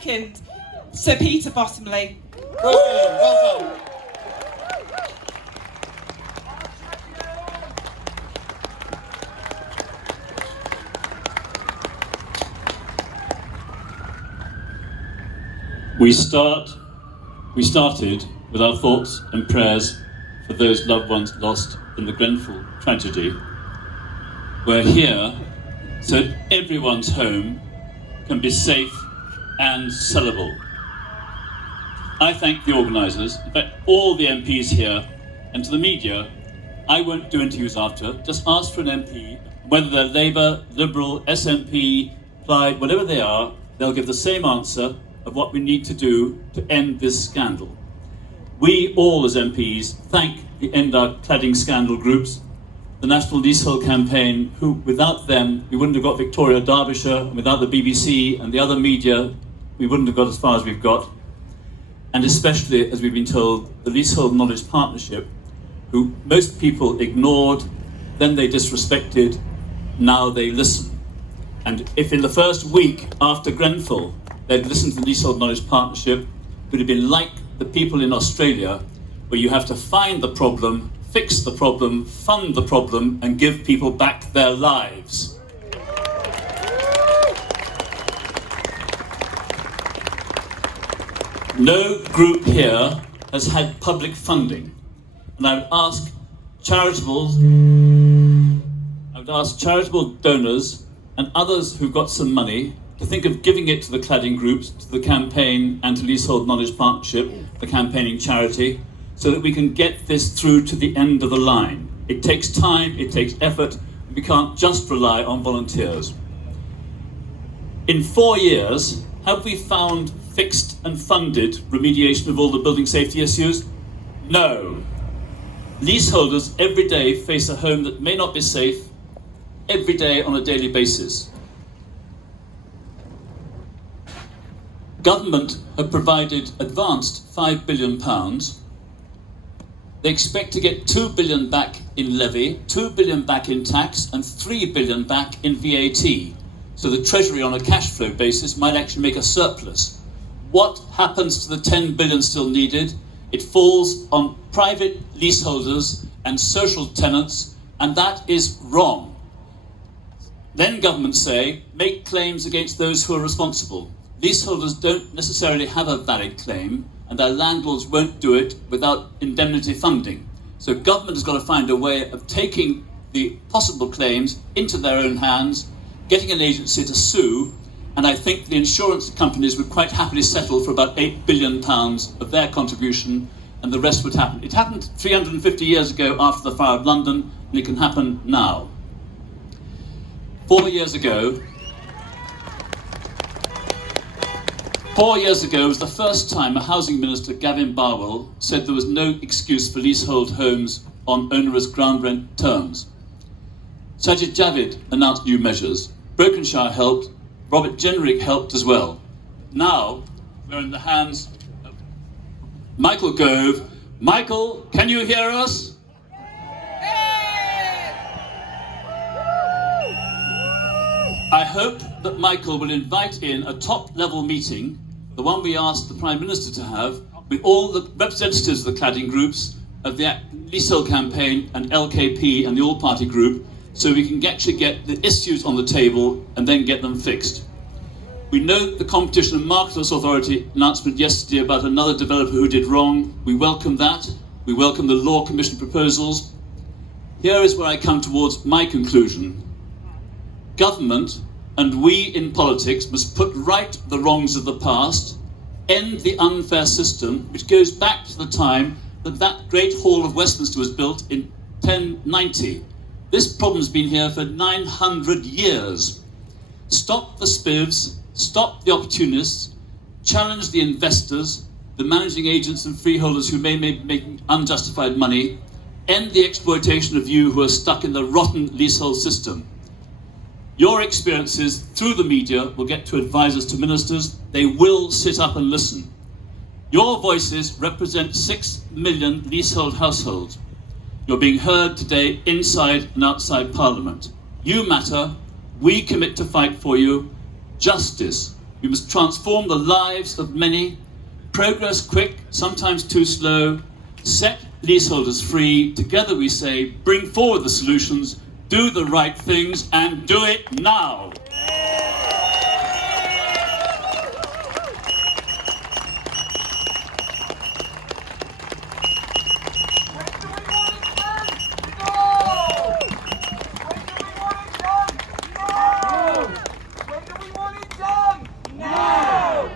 second, Sir Peter Bottomley. Well done. We started with our thoughts and prayers for those loved ones lost in the Grenfell tragedy. We're here so everyone's home can be safe and sellable. I thank the organisers, in fact all the MPs here, and to the media. I won't do interviews after, just ask for an MP, whether they're Labour, Liberal, SNP, Plaid, whatever they are, they'll give the same answer of what we need to do to end this scandal. We all as MPs thank the End Our Cladding Scandal groups, the National Leasehold campaign, who without them we wouldn't have got Victoria, Derbyshire, and without the BBC and the other media we wouldn't have got as far as we've got. And especially, as we've been told, the Leasehold Knowledge Partnership, who most people ignored, then they disrespected, now they listen. And if in the first week after Grenfell they'd listened to the Leasehold Knowledge Partnership, it would have been like the people in Australia, where you have to find the problem, fix the problem, fund the problem, and give people back their lives. No group here has had public funding, and I would ask charitable donors and others who've got some money to think of giving it to the cladding groups, to the campaign, and to Leasehold Knowledge Partnership, the campaigning charity, so that we can get this through to the end of the line. It takes time, it takes effort, we can't just rely on volunteers. In 4 years, have we found fixed and funded remediation of all the building safety issues? No. Leaseholders every day face a home that may not be safe, every day on a daily basis. Government have provided advanced £5 billion. They expect to get £2 billion back in levy, £2 billion back in tax, and £3 billion back in VAT. So the Treasury on a cash flow basis might actually make a surplus. What happens to the £10 billion still needed? It falls on private leaseholders and social tenants, and that is wrong. Then governments say, make claims against those who are responsible. Leaseholders don't necessarily have a valid claim, and their landlords won't do it without indemnity funding. So government has got to find a way of taking the possible claims into their own hands, getting an agency to sue, and I think the insurance companies would quite happily settle for about £8 billion of their contribution, and the rest would happen. It happened 350 years ago after the fire of London, and it can happen now. 4 years ago was the first time a housing minister, Gavin Barwell, said there was no excuse for leasehold homes on onerous ground rent terms. Sajid Javid announced new measures. Brokenshire helped. Robert Jenrick helped as well. Now we're in the hands of Michael Gove. Michael, can you hear us? I hope that Michael will invite in a top-level meeting, the one we asked the Prime Minister to have, with all the representatives of the cladding groups, of the Leasehold campaign and LKP and the All-Party group, so we can actually get the issues on the table and then get them fixed. We note the Competition and Markets Authority announcement yesterday about another developer who did wrong. We welcome that. We welcome the Law Commission proposals. Here is where I come towards my conclusion. Government and we in politics must put right the wrongs of the past, end the unfair system, which goes back to the time that that Great Hall of Westminster was built in 1090. This problem's been here for 900 years. Stop the spivs, stop the opportunists, challenge the investors, the managing agents and freeholders who may be making unjustified money, end the exploitation of you who are stuck in the rotten leasehold system. Your experiences through the media will get to advisors, to ministers. They will sit up and listen. Your voices represent 6 million leasehold households. You're being heard today inside and outside Parliament. You matter. We commit to fight for you. Justice, We must transform the lives of many. Progress quick, sometimes too slow. Set leaseholders free. Together we say, bring forward the solutions, do the right things, and do it now.